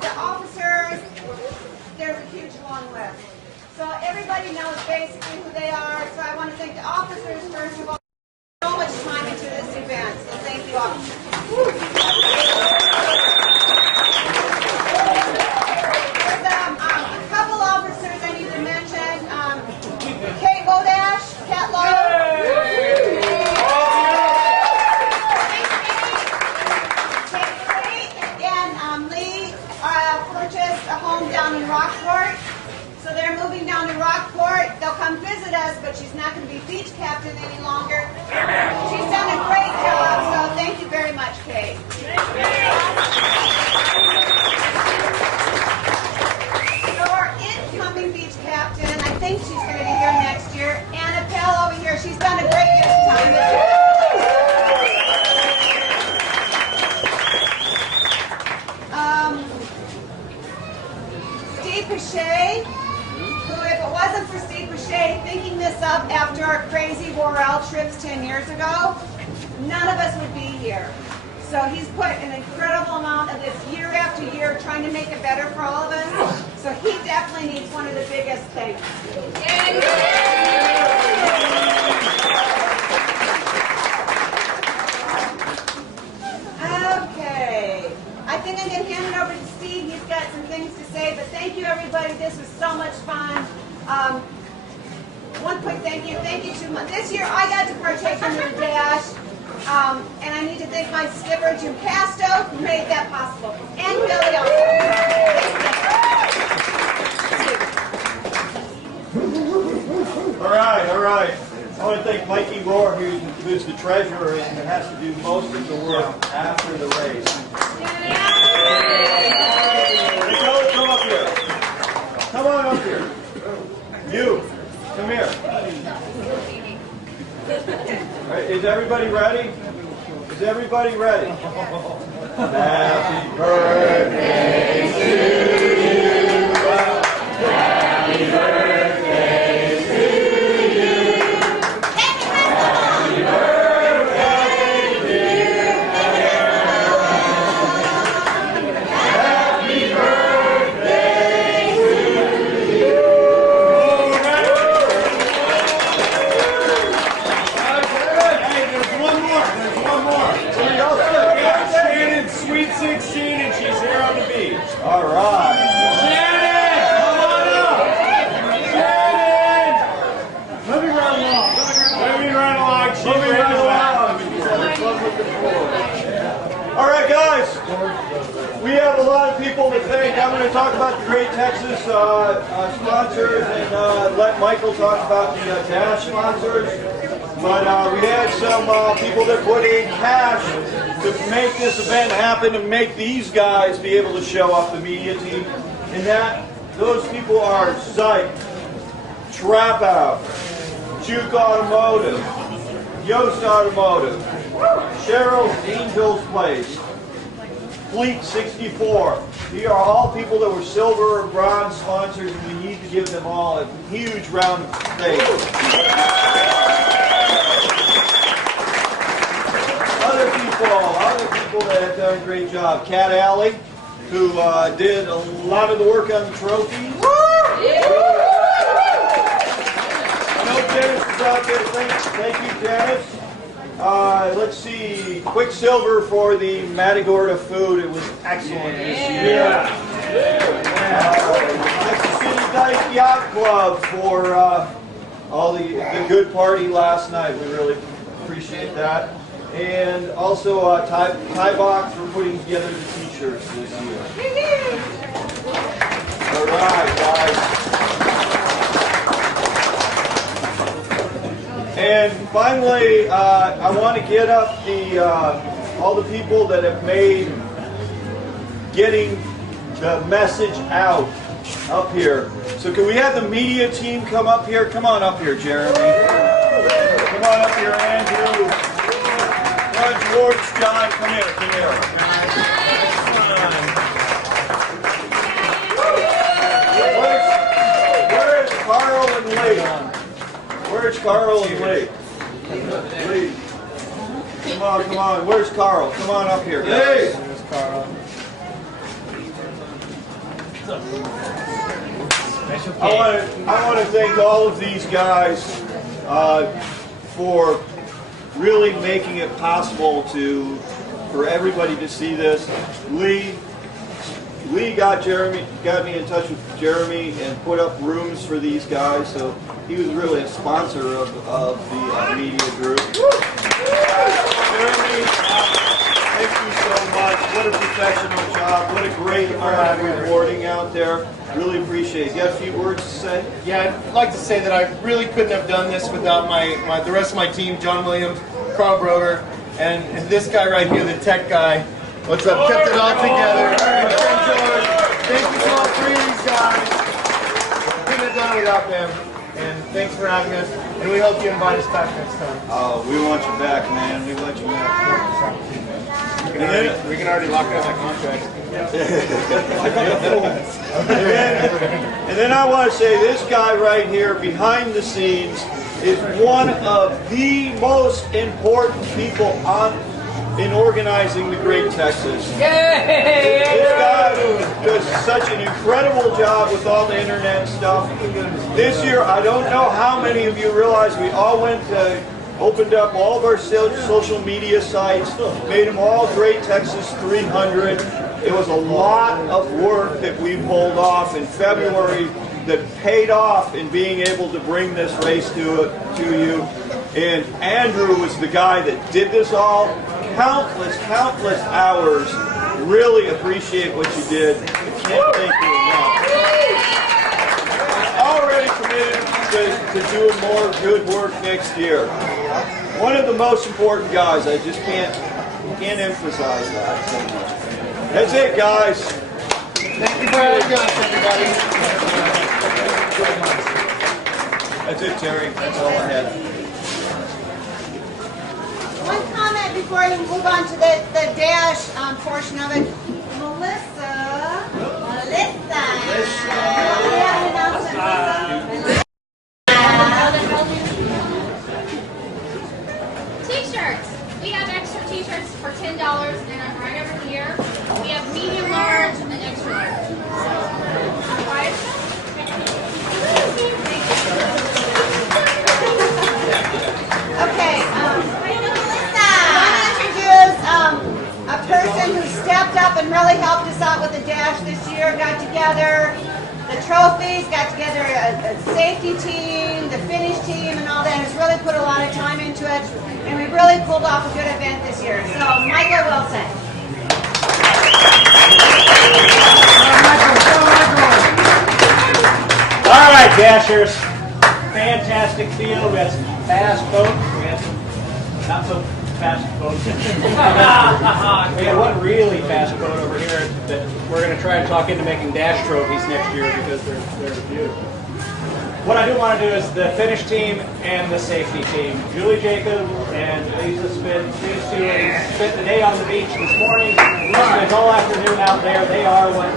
the officers, there's a huge long list. So everybody knows basically who they are. So I want to thank the officers first of all. So much time into this event. So thank you, officers. There's a couple officers I need to mention. Kate Bodash, Cat Lowe. Purchased a home down in Rockport. So they're moving down to Rockport. They'll come visit us, but she's not going to be beach captain any longer. She's done a great job, so thank you very much, Kate. So our incoming beach captain, I think she's going to be here next year. Anna Pell over here, she's done a great time this year. Steve Pache, who, if it wasn't for Steve Pache thinking this up after our crazy Worrell trips 10 years ago, none of us would be here. So he's put an incredible amount of this year after year trying to make it better for all of us. So he definitely needs one of the biggest thanks. Okay. I think I'm going to hand it over to Steve. He's got some things to say, but thank you, everybody. This was so much fun. One quick thank you. Thank you to this year I got to partake in the dash, and I need to thank my skipper, Jim Casto, who made that possible, and Billy also. All right, all right. I want to thank Mikey Rohr, who's the treasurer and has to do most of the work after the race. Come up here. Come on up here. You, come here. All right, is everybody ready? Is everybody ready? Happy birthday to you. Happy birthday to you. Happy birthday, dear Ella. Happy birthday to you. Hey, there's one more. There's one more. Somebody else. Shannon's Sweet 16 and she's here on the beach. All right. Shannon, come on up. Shannon. Moving right along. Moving right along. Moving right along. All right, guys. We have a lot of people to thank. I'm going to talk about the Great Texas sponsors and let Michael talk about the dash sponsors. But we had some people that put in cash to make this event happen and make these guys be able to show up, the media team. And those people are Zyke, Trap Out, Juke Automotive, Yost Automotive, Cheryl's Angel's Place, Fleet 64. These are all people that were silver or bronze sponsors, and we need to give them all a huge round of thanks. Other people that have done a great job. Cat Alley, who did a lot of the work on the trophies. I know Dennis is out there. Thank you, Dennis. Let's see. Quicksilver for the Matagorda food. It was excellent this year. Texas City Dyke Yacht Club for all the good party last night. We really appreciate that. And also Tie Box for putting together the t-shirts this year. All right, guys. And finally, I want to get up all the people that have made getting the message out up here. So can we have the media team come up here? Come on up here, Jeremy. Come on up here, Andrew. George, John, come here, come here. Where is Carl and Lee? Where's Carl and Lee? Lee. Come on, come on. Where's Carl? Come on up here, guys. There's Carl. I want to thank all of these guys for really making it possible for everybody to see this. Lee got me in touch with Jeremy and put up rooms for these guys, so he was really a sponsor of the media group. Jeremy, thank you so much. What a professional job. What a great reporting out there. Really appreciate it. You got a few words to say? Yeah, I'd like to say that I really couldn't have done this without the rest of my team, John Williams, Carl Broder, and this guy right here, the tech guy. What's up? Kept it all together. Thank you to all three of these guys. Couldn't have done it without them. And thanks for having us. And we hope you invite us back next time. Oh, we want you back, man. We want you back. We can already lock out that contract. And then I want to say this guy right here behind the scenes is one of the most important people in organizing the Great Texas. This guy does such an incredible job with all the internet stuff. This year, I don't know how many of you realize we all opened up all of our social media sites, made them all Great Texas 300. It was a lot of work that we pulled off in February that paid off in being able to bring this race to you. And Andrew was the guy that did this all. Countless hours. Really appreciate what you did. I can't thank you enough. Already committed to doing more good work next year. One of the most important guys. I just can't emphasize that so much. That's it, guys. Thank you very much, everybody. That's it, Terry. That's all I had. One comment before we move on to the dash portion of it. Melissa. We have an announcement, Melissa. T-shirts. We have extra T-shirts for $10 and I'm right over here. We have medium large and extra large. So, buy Okay, I want to introduce a person who stepped up and really helped us out with the dash this year. Got together the trophies, got together a safety team, the finish team, and all that. Has really put a lot of time into it, and we really pulled off a good event this year. So, Michael Wilson. All right, Dashers. Fantastic field. We had some fast boats. We had some not so fast boats. We had one really fast boat over here that we're going to try to talk into making dash trophies next year because they're beautiful. What I do want to do is the finish team and the safety team. Julie Jacob and Lisa Spin, these two ladies spent the day on the beach this morning. We spent all afternoon out there. They are what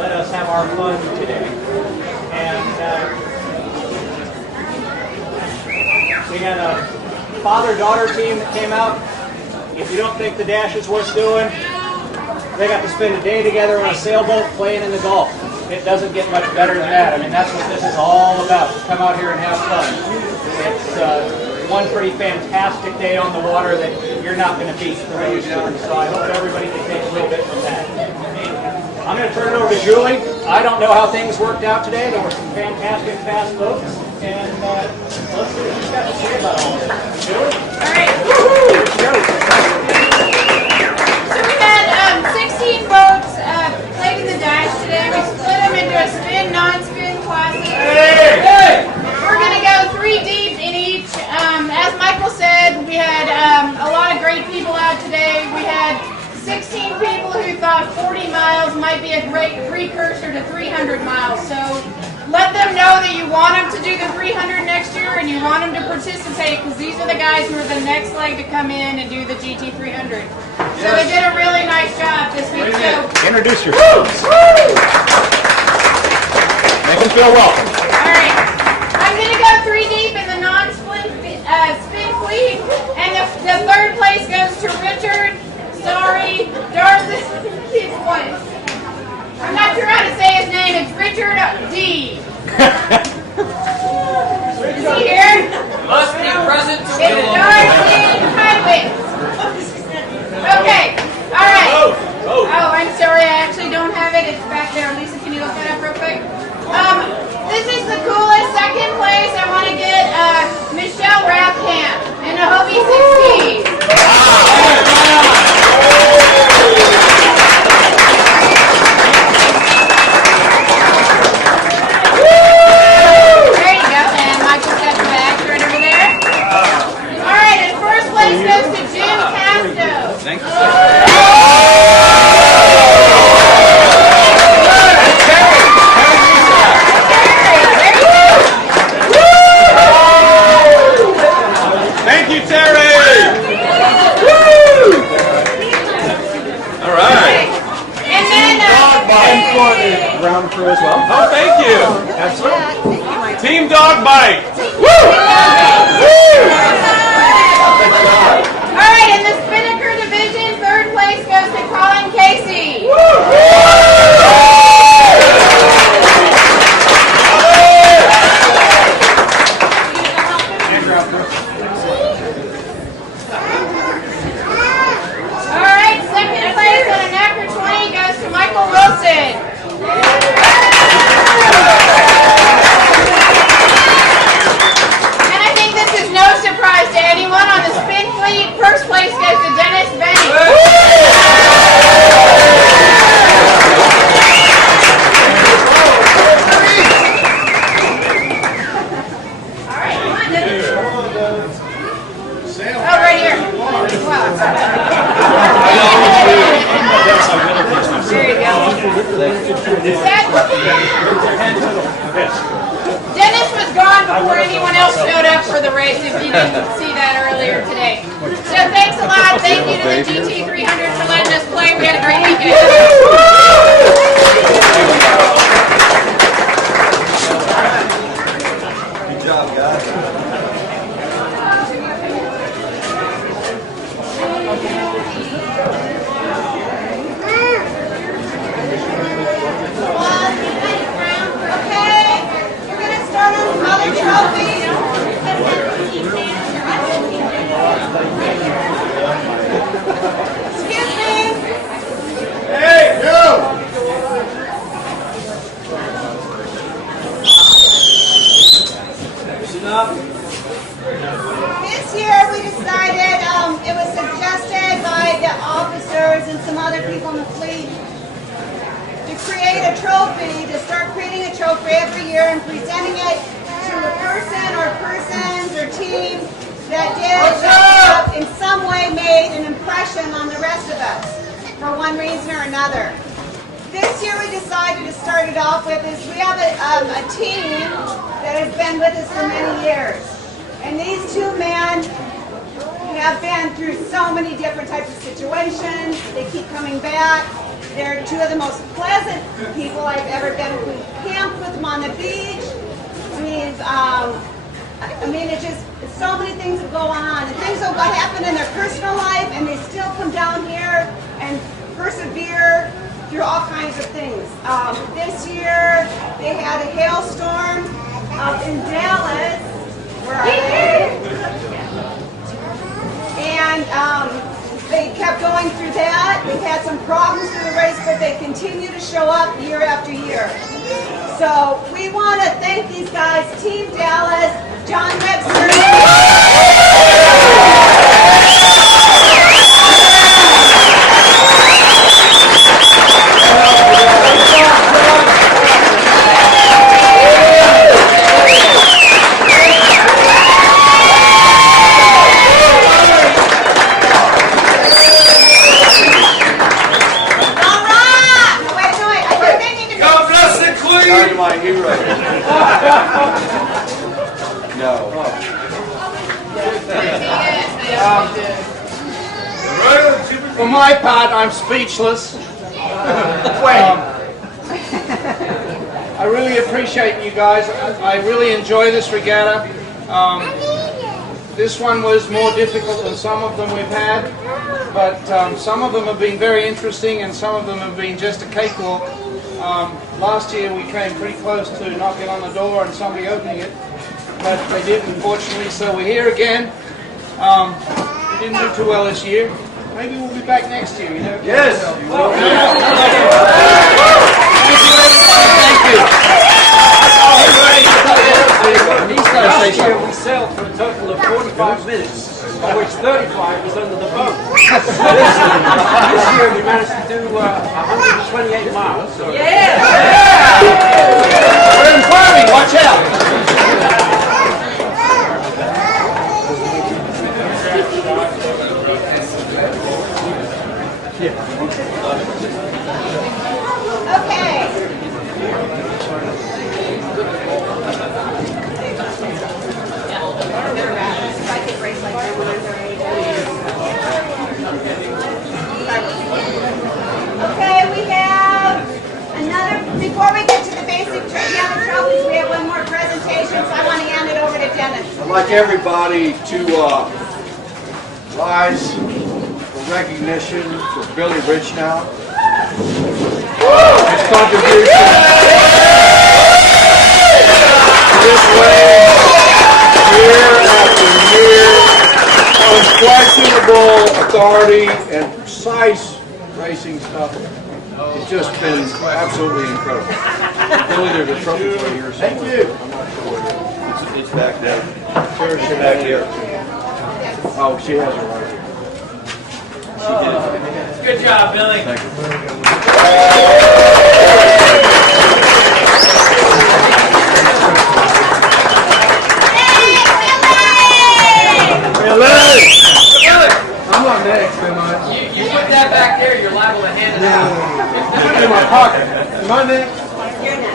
let us have our fun today. And we had a father-daughter team that came out. If you don't think the dash is worth doing, they got to spend a day together on a sailboat playing in the Gulf. It doesn't get much better than that. I mean, that's what this is all about. Come out here and have fun. It's one pretty fantastic day on the water that you're not going to beat very soon. So I hope everybody can take a little bit from that. I'm going to turn it over to Julie. I don't know how things worked out today. There were some fantastic fast boats. And let's see what she's got to say about all this. Julie? All right. So we had 16 boats played in the dash today. We split them into a spin, non-spin classes. Hey! We're going to go 3 deep in each. As Michael said, we had a lot of great people out today. We had 16 people who thought 40 miles might be a great precursor to 300 miles. So let them know that you want them to do the 300 next year and you want them to participate because these are the guys who are the next leg to come in and do the GT 300. So they did a really nice job this week. So Introduce yourselves. Make them feel welcome. all right, I'm going to go 3 deep in the non-spin spin fleet, and the third place goes to Richard. Sorry, Darcy. I'm not sure how to say his name. name is Richard D. Is he here? Must be present to It's win. Darcy Highwitz. Okay, all right. Oh, I'm sorry, I actually don't have it. It's back there. Lisa, can you look that up real quick? This is the coolest. Second place, I want to get Michelle Rathkamp in a Hobie 16. There you go, and Michael's got the bags right over there. All right, and first place goes to Jim Casto. Thank you. Thank you, Terry! All right. And then, Ground crew as well. Oh, thank you! Absolutely. Team Dog Bite! all right, in the Spinnaker division, third place goes to Colin Casey. All right, second place on a Knacker 20 goes to Michael Wilson. And I think this is no surprise to anyone on the spin fleet. First place goes to Dennis Benny. All right, come on, Dennis. Oh, right here. Wow. There you go. Dennis was gone before anyone else showed up for the race, if you didn't see that earlier today. So thanks a lot. Thank you to the GT300 for letting us play. We had a great weekend. Good job, guys. Okay, we're gonna start on some other trophies. Excuse me. Hey, you! This year we decided, it was suggested by the officers and some other people in the fleet to create a trophy, to start creating a trophy every year and presenting it to a person or persons or team that in some way made an impression on the rest of us for one reason or another. This year we decided to start it off with is we have a team that has been with us for many years. And these two men have been through so many different types of situations. They keep coming back. They're two of the most pleasant people I've ever been with. We've camped with them on the beach. We've, I mean, it's just so many things that go on. And things will happen in their personal life, and they still come down here and persevere through all kinds of things. This year, they had a hailstorm up in Dallas. Where are they? And they kept going through that. They've had some problems through the race, but they continue to show up year after year. So we want to thank these guys, Team Dallas, John Webster. My hero. No. For my part, I'm speechless. I really appreciate you guys. I really enjoy this regatta. This one was more difficult than some of them we've had, but some of them have been very interesting and some of them have been just a cakewalk. Last year we came pretty close to knocking on the door and somebody opening it, but they didn't, unfortunately. So we're here again. We didn't do too well this year. Maybe we'll be back next year. You know. Yes. Thank you. Last year we sailed for a total of 45 minutes, of which 35 was under the boat. This year we managed to do 128 miles. So We're in farming. Watch out. Okay. Okay, we have another, before we get to the basic Dennis trophies, we have one more presentation, so I want to hand it over to Dennis. I'd like everybody to rise for recognition for Billy Richnow. His contribution this way, year after year, unquestionable authority and precise racing stuff. It's just been absolutely incredible. Billy, there's a trophy for you here somewhere. Thank you. It's back there. It's back here. Oh, she has it right here. Good job, Billy. Thank you. I'm not next, am I? You put that back there, you're liable to hand it out. Put it in my pocket. Am I next?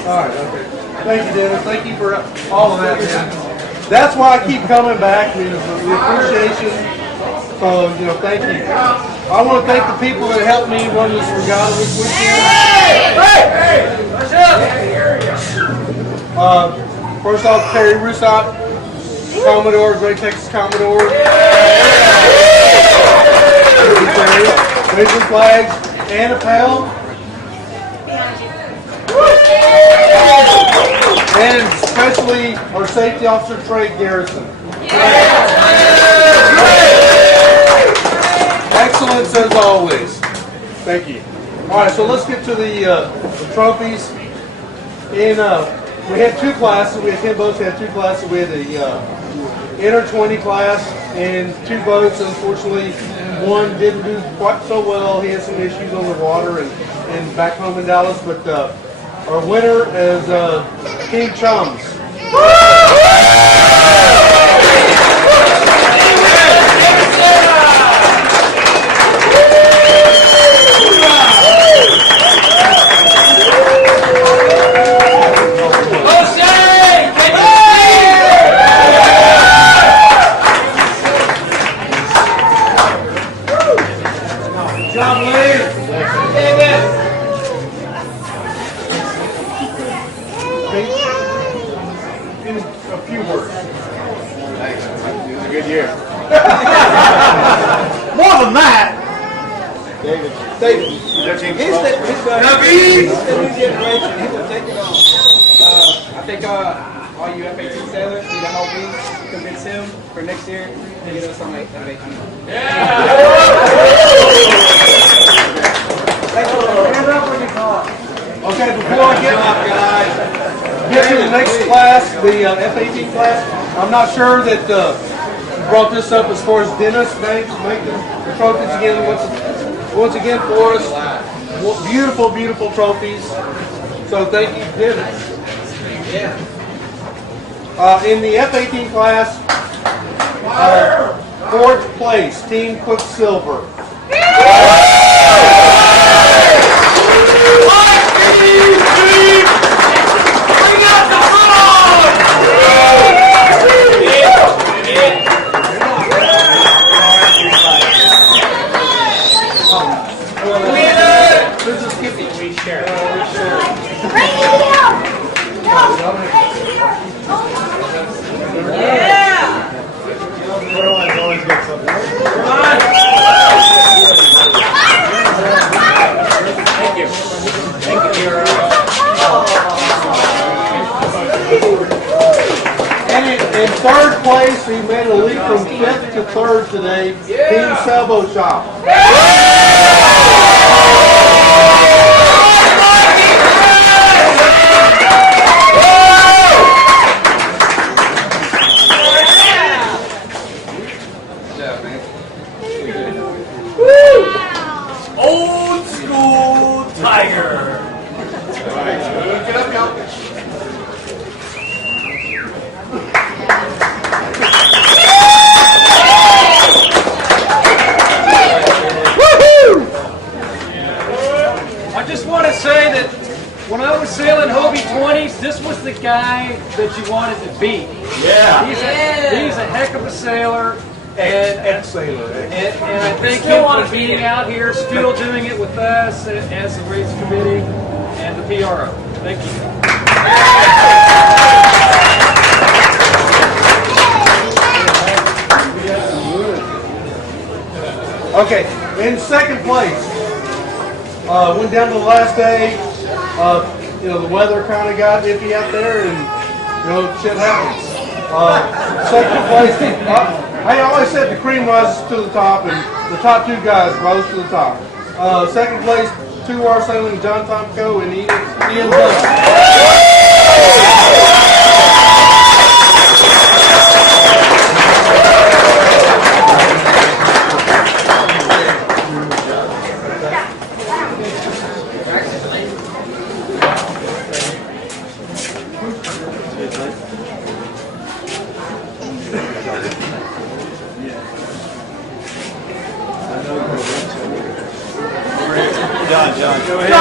All right, okay. Thank you, Dennis. Thank you for all of that, man. That's why I keep coming back, man, for the appreciation. So, thank you. I want to thank the people that helped me run this regatta this weekend. First off, Terry Russot, Commodore, Great Texas Commodore. Raising flags and a pail. And especially our safety officer, Trey Garrison. Excellence as always. Thank you. All right, so let's get to the trophies. We had two classes. We had 10 boats. We had two classes. We had the Inter 20 class and two boats. Unfortunately, one didn't do quite so well. He had some issues on the water and back home in Dallas. But our winner is King Chums. In a few words. Thanks. It was a good year. More than that. David. He's the new generation. He will take it on. I think all you F-18 sailors need to help me convince him for next year to get us on like F-18. Okay, before I get to the next class, the F-18 class, I'm not sure that you brought this up as far as Dennis Banks making the trophies again once again for us. Beautiful, beautiful trophies. So thank you, Dennis. In the F-18 class, fourth place, Team Quicksilver. This is Skippy. We share. Thank you. Thank you. third place, he made a leap from 5th to 3rd today. Team Sailboat Shop. Old school Tiger. Get up, y'all. I just want to say that when I was sailing Hobie 20s, this was the guy that you wanted to beat. Yeah. He's a heck of a sailor. Ex-sailor. And I thank him for being out here, still doing it with us as the race committee and the PRO. Thank you. Okay, in 2nd place, went down to the last day. The weather kind of got iffy out there, and shit happens. 2nd place, I always said the cream rises to the top, and the top 2 guys rose to the top. 2nd place, 2R Sailing, John Tomko and Ian Dudley. John, go ahead.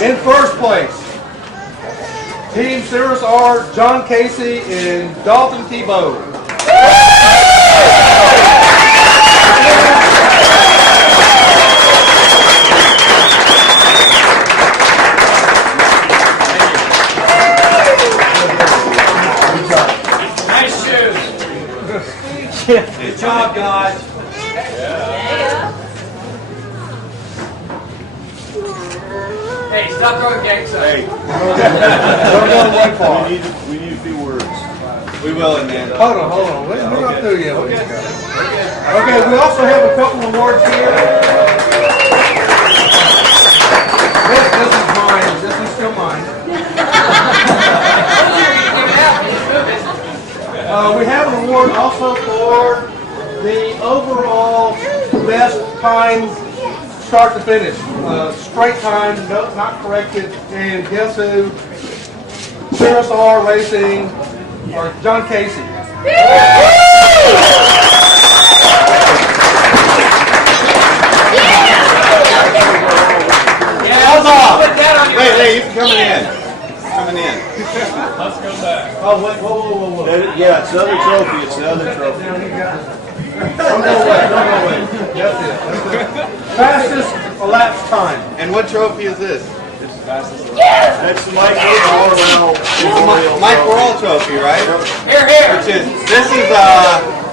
In 1st place, Team Cirrus R, John Casey and Dalton Tebow. Nice shoes. Good job, guys. Hey, stop throwing gang signs. Don't go one far. We need a few words. We will, Amanda. Hold on. We're not through yet. Okay, we also have a couple of awards here. This is mine. This is still mine. We have an award also for the overall best time start to finish. Straight time, no, not corrected. And guess who? Cirrus R Racing, or John Casey. Hey, he's coming in. Coming in. Let's go back. Oh, wait, whoa. Yeah, it's another trophy. It's another trophy. Don't go away. That's it. Fastest elapsed time. And what trophy is this? That's the Mike Worrell. Mike Worrell trophy, right? Here. This is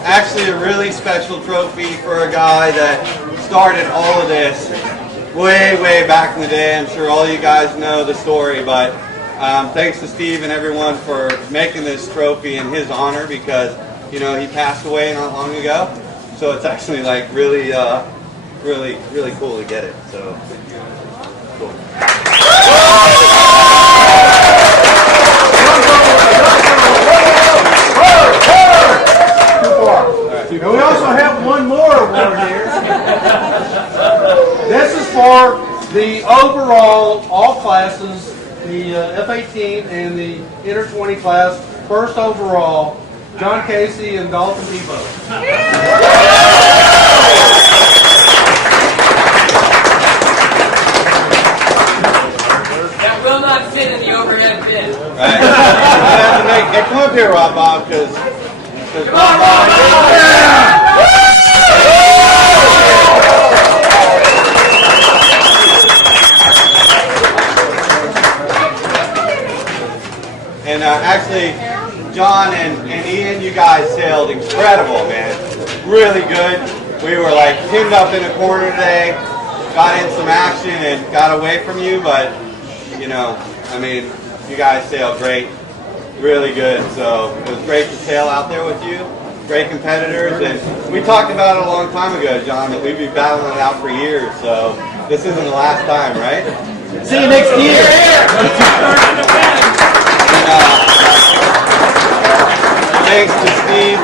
actually a really special trophy for a guy that started all of this way back in the day. I'm sure all you guys know the story, but thanks to Steve and everyone for making this trophy in his honor, because he passed away not long ago. So it's actually like really cool to get it. So cool. And we also have one more award here. This is for the overall, all classes, the F-18 and the Inter 20 class, first overall, John Casey and Dalton Tebow. That will not fit in the overhead bin. Right. Hey, come up here, Bob, because Come on, Bob! And actually, John and Ian, you guys sailed incredible, man. Really good. We were like pinned up in a corner today, got in some action and got away from you, but you know, I mean, you guys sailed great. Really good. So it was great to sail out there with you. Great competitors, and we talked about it a long time ago, John, that we'd be battling it out for years. So this isn't the last time, right? See you next year. And, thanks to Steve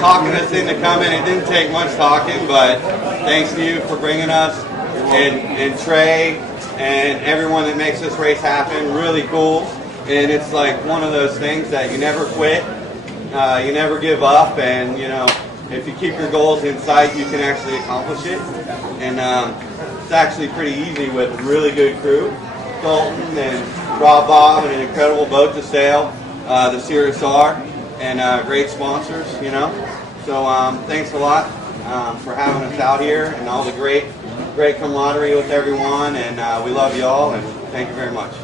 talking us into coming. It didn't take much talking, but thanks to you for bringing us, and Trey and everyone that makes this race happen. Really cool. And it's like one of those things that you never quit, you never give up, and you know, if you keep your goals in sight, you can actually accomplish it. And it's actually pretty easy with a really good crew. Dalton and Rob Bob and an incredible boat to sail, the Cirrus R, and great sponsors, you know. So thanks a lot for having us out here, and all the great camaraderie with everyone, and we love you all, and thank you very much.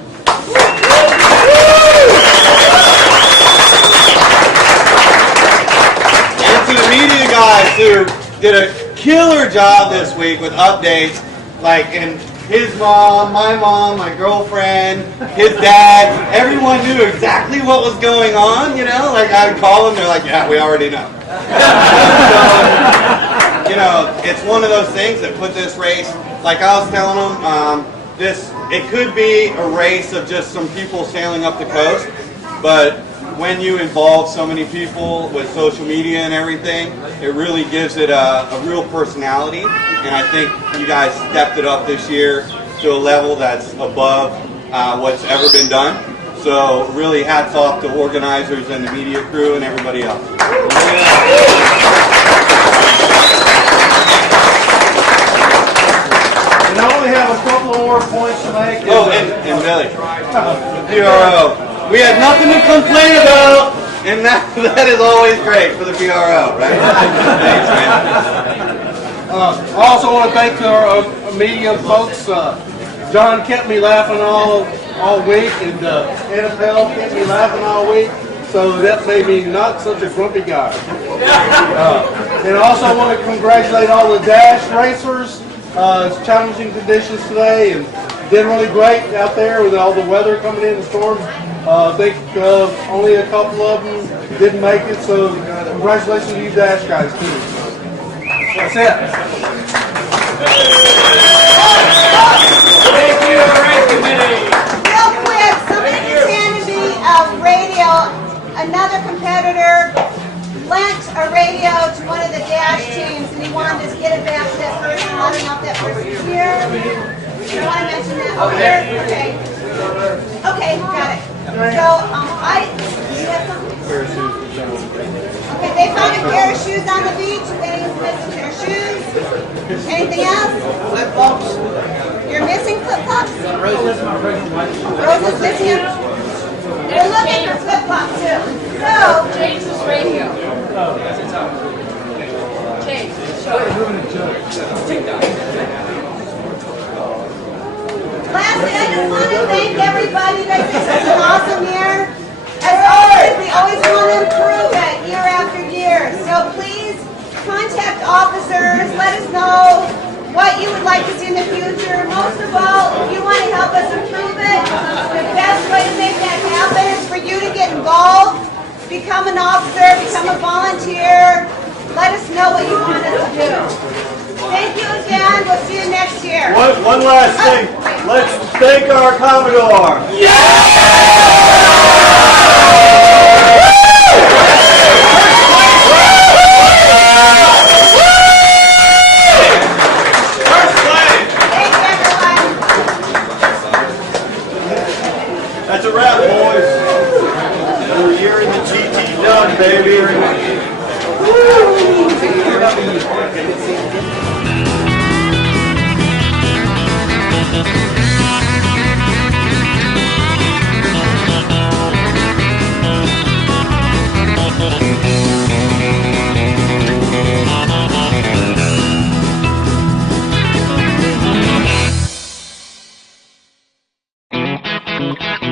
And to the media guys who did a killer job this week with updates, like in his mom, my girlfriend, his dad, everyone knew exactly what was going on, you know, like I would call them, they're like, yeah, we already know. So, you know, it's one of those things that put this race, like I was telling them, it could be a race of just some people sailing up the coast, but when you involve so many people with social media and everything, it really gives it a real personality, and I think you guys stepped it up this year to a level that's above what's ever been done. So really hats off to organizers and the media crew and everybody else. And I only have a couple more points to make. Oh, and Billy, PRO. We had nothing to complain about, and that is always great for the PRO, right? Thanks, man. I also want to thank our media folks. John kept me laughing all week, and NFL kept me laughing all week, so that made me not such a grumpy guy. And I also want to congratulate all the Dash racers. It's challenging conditions today, and did really great out there with all the weather coming in, the storm. I think only a couple of them didn't make it, so congratulations to you Dash guys too. That's it. Thank you, race committee. Real quick, somebody just handed me a radio. Another competitor lent a radio to one of the Dash teams, and he wanted to get it back to that person. I don't know if that person's here. Do you want to mention that? Over here? Okay. Okay, got it. So, do you have something? Okay, they found a pair of shoes on the beach. If anyone's missing their shoes. Anything else? Flip-flops. You're missing flip-flops? Rose's missing them? We're looking for flip-flops too. So, James's radio. James, lastly, I just want to thank everybody. You guys did such an awesome year. As always, we always want to improve it year after year. So please contact officers. Let us know what you would like to see in the future. Most of all, if you want to help us improve it, the best way to make that happen is for you to get involved, become an officer, become a volunteer. Let us know what you want us to do. Thank you again. We'll see you next year. One last thing. Let's thank our Commodore. Thank you, everyone. That's a wrap, boys. Another year in the GT done, baby. Thank you.